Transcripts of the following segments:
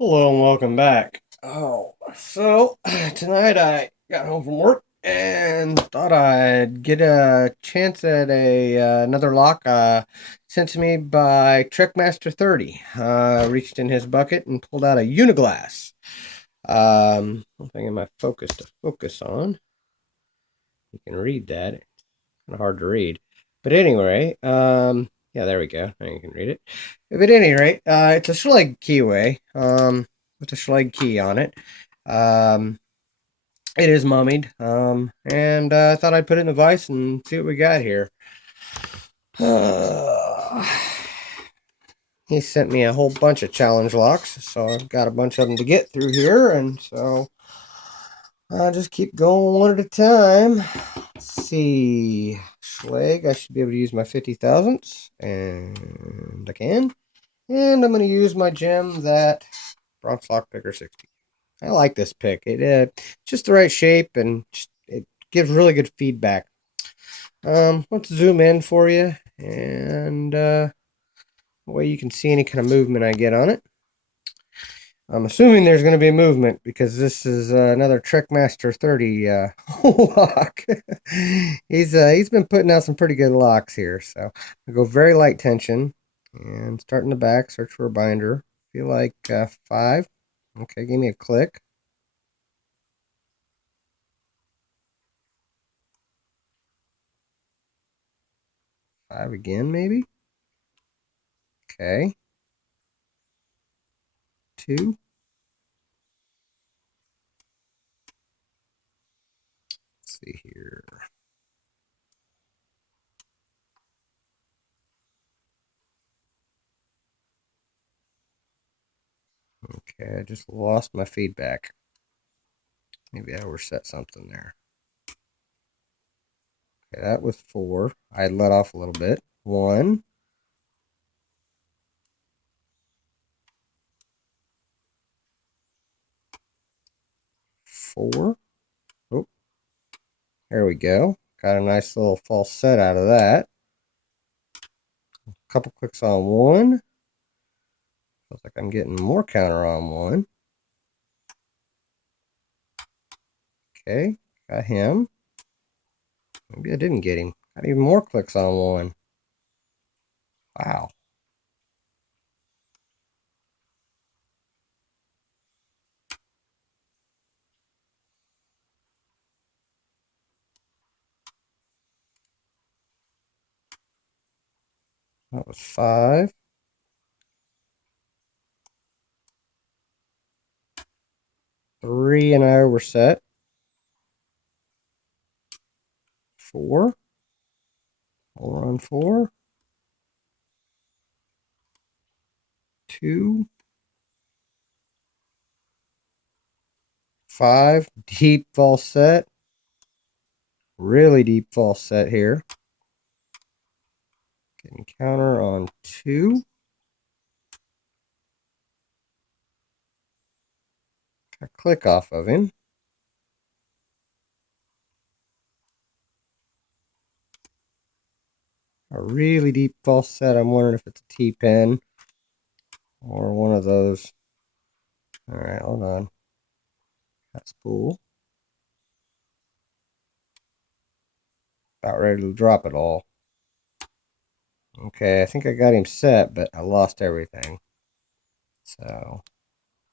Hello and welcome back. Tonight I got home from work and thought I'd get a chance at another lock sent to me by Trekmaster30. Reached in his bucket and pulled out a Uniglas. One thing in my focus to focus on. You can read that. It's kind of hard to read, but anyway, yeah, there we go. Now you can read it. But at any rate, it's a Schlage keyway. With a Schlage key on it. Um, it is mummied. And I thought I'd put it in a vise and see what we got here. He sent me a whole bunch of challenge locks, so I've got a bunch of them to get through here, and so I'll just keep going one at a time. Let's see. Schlage, I should be able to use my 50 thousandths, and I can. And I'm going to use my gem, that Bronx Lock Picker 60. I like this pick. Just the right shape, and it gives really good feedback. Let's zoom in for you, and that way you can see any kind of movement I get on it. I'm assuming there's going to be movement because this is another Trekmaster30 lock. He's been putting out some pretty good locks here, so I go very light tension and start in the back. Search for a binder. Feel like 5. Okay, give me a click. 5 again, maybe. Okay. 2. Let's see here. Okay, I just lost my feedback. Maybe I overset something there. Okay, that was 4. I let off a little bit. 1. 4. Oh, there we go. Got a nice little false set out of that. A couple clicks on 1. Feels like I'm getting more counter on 1. Okay, got him. Maybe I didn't get him. Got even more clicks on 1. Wow. That was 5. 3 and I overset. 4. 4 on 4. 2. 5. Deep false set. Really deep false set here. Getting counter on 2. I click off of him. A really deep false set. I'm wondering if it's a T-pin or one of those. All right, hold on. That's cool. About ready to drop it all. Okay, I think I got him set, but I lost everything. So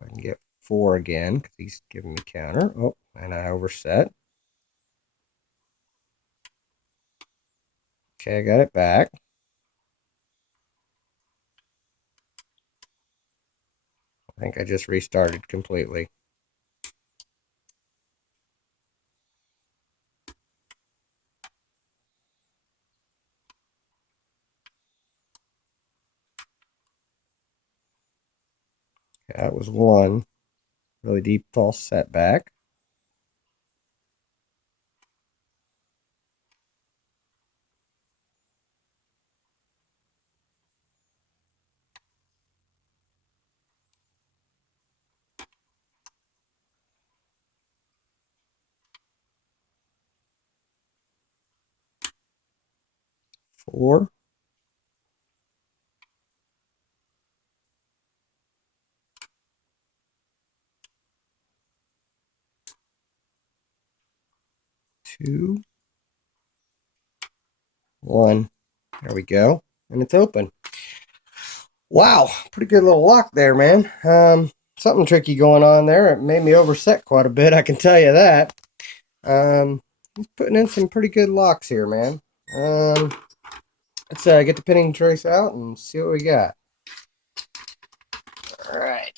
I can get 4 again because he's giving me counter. Oh, and I overset. Okay, I got it back. I think I just restarted completely. Okay, that was 1. Really deep false setback. 4. 2, 1. There we go. And it's open. Wow, pretty good little lock there, man. Something tricky going on there. It made me overset quite a bit, I can tell you that. He's putting in some pretty good locks here, man. Let's get the pinning trace out and see what we got. All right.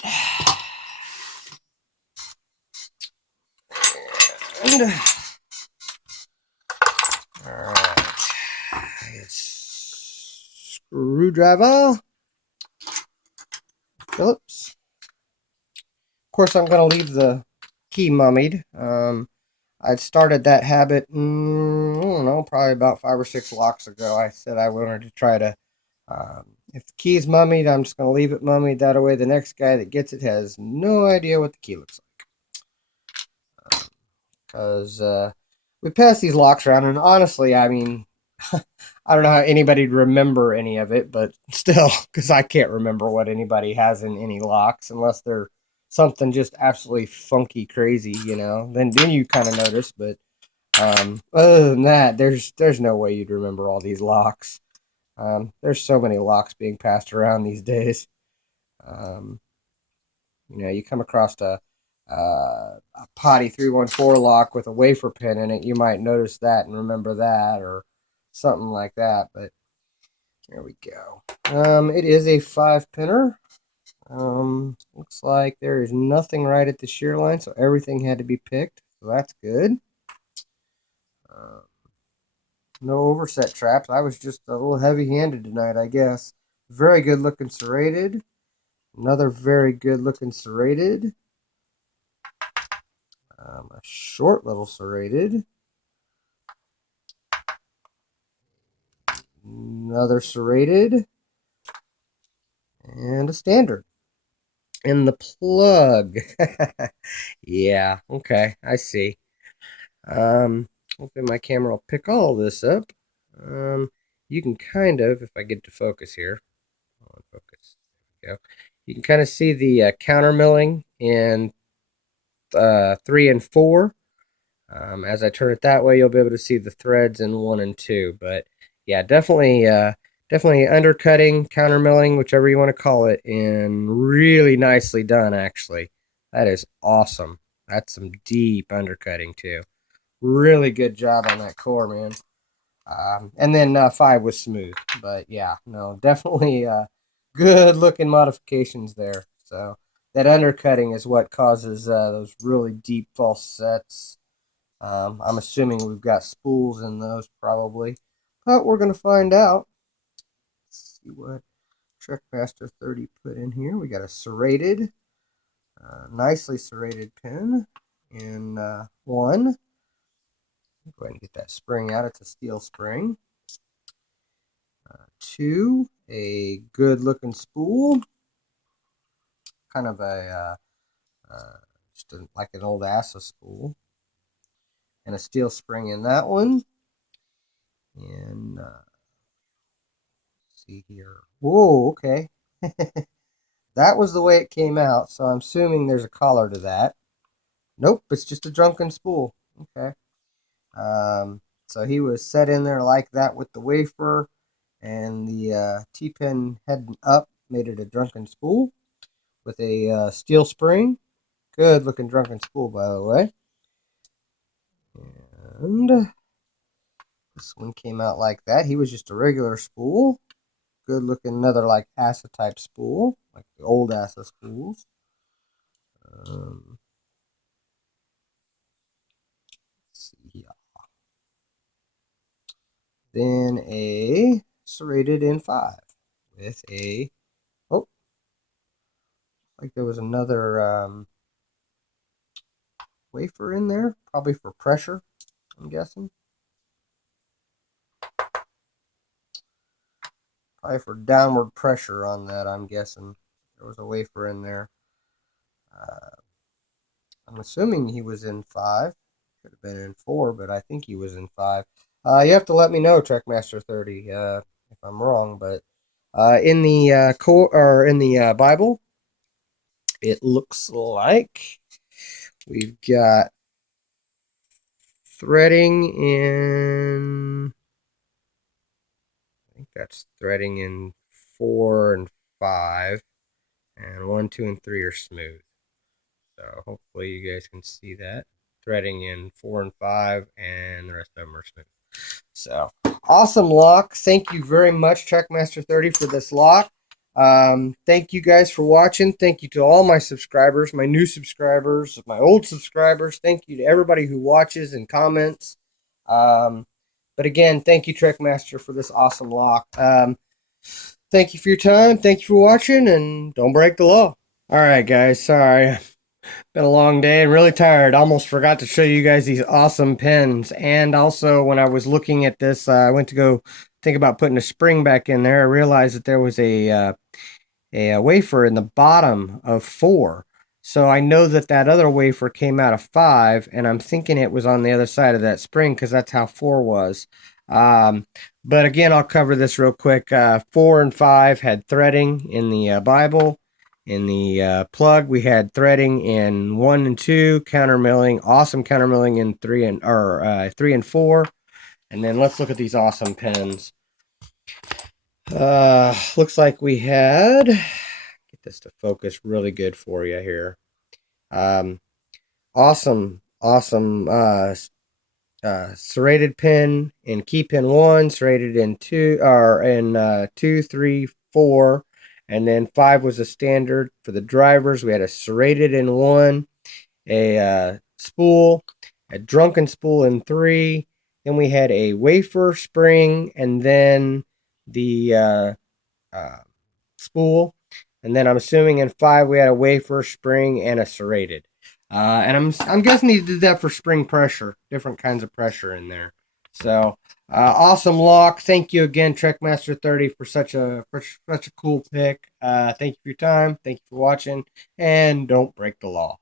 And, all right. Screwdriver. Phillips. Of course, I'm going to leave the key mummied. I'd started that habit, I don't know, probably about 5 or 6 locks ago. I said I wanted to try to, if the key's mummied, I'm just going to leave it mummied. That way the next guy that gets it has no idea what the key looks like. Because we pass these locks around, and honestly, I mean, I don't know how anybody'd remember any of it, but still, because I can't remember what anybody has in any locks unless they're something just absolutely funky crazy, you know. Then you kind of notice, but other than that, there's no way you'd remember all these locks. There's so many locks being passed around these days. You know, you come across a potty 314 lock with a wafer pin in it, you might notice that and remember that, or something like that. But there we go. It is a 5-pinner. Looks like there is nothing right at the shear line, so everything had to be picked. So that's good. No overset traps. I was just a little heavy-handed tonight, I guess. Very good looking serrated. Another very good looking serrated. A short little serrated. Another serrated. And a standard. And the plug. Yeah, okay, I see. Hopefully my camera will pick all this up. You can kind of, if I get to focus here, focus. There we go. You can kind of see the counter milling in 3 and 4. As I turn it that way, you'll be able to see the threads in 1 and 2. But yeah, definitely undercutting, counter milling, whichever you want to call it, and really nicely done, actually. That is awesome. That's some deep undercutting, too. Really good job on that core, man. And then 5 was smooth. But yeah, no, definitely good looking modifications there. So that undercutting is what causes those really deep false sets. I'm assuming we've got spools in those probably. But we're going to find out. Let's see what Trekmaster30 put in here. We got a serrated, nicely serrated pin in 1. Go ahead and get that spring out. It's a steel spring. 2, a good looking spool. Kind of a, like an old ASA spool. And a steel spring in that one. And see here. Whoa, okay. That was the way it came out, so I'm assuming there's a collar to that. Nope, it's just a drunken spool. Okay. So he was set in there like that with the wafer, and the T-pin heading up made it a drunken spool with a steel spring. Good looking drunken spool, by the way. And this one came out like that. He was just a regular spool. Good looking, another like ASA type spool, like the old ASA spools. Let's see here. Then a serrated in 5 with a, oh, like there was another wafer in there, probably for pressure, I'm guessing. Probably for downward pressure on that, I'm guessing. There was a wafer in there. I'm assuming he was in 5. Could have been in 4, but I think he was in 5. You have to let me know, Trekmaster30, if I'm wrong. But in the in the Bible, it looks like we've got threading in, I think that's threading in 4 and 5, and 1, 2, and 3 are smooth. So hopefully you guys can see that. Threading in 4 and 5, and the rest of them are smooth. So awesome lock. Thank you very much, Trekmaster30, for this lock. Thank you guys for watching. Thank you to all my subscribers, my new subscribers, my old subscribers. Thank you to everybody who watches and comments. But again, thank you, Trekmaster, for this awesome lock. Thank you for your time. Thank you for watching, and don't break the law. All right, guys. Sorry. Been a long day and really tired. Almost forgot to show you guys these awesome pins. And also, when I was looking at this, I went to go think about putting a spring back in there. I realized that there was a wafer in the bottom of 4. So I know that that other wafer came out of 5, and I'm thinking it was on the other side of that spring because that's how 4 was. But again, I'll cover this real quick. 4 and 5 had threading in the Bible. In the plug, we had threading in 1 and 2, countermilling, awesome countermilling in 3 and 4. And then let's look at these awesome pins. Looks like we had, get this to focus really good for you here. Awesome serrated pin in key pin 1, serrated in 2, or in 2, 3, 4. And then 5 was a standard for the drivers. We had a serrated in 1, a spool, a drunken spool in 3. Then we had a wafer spring, and then the spool. And then I'm assuming in 5 we had a wafer spring and a serrated. And I'm guessing he did that for spring pressure, different kinds of pressure in there. So awesome lock. Thank you again, Trekmaster30, for such a cool pick. Thank you for your time. Thank you for watching, and don't break the law.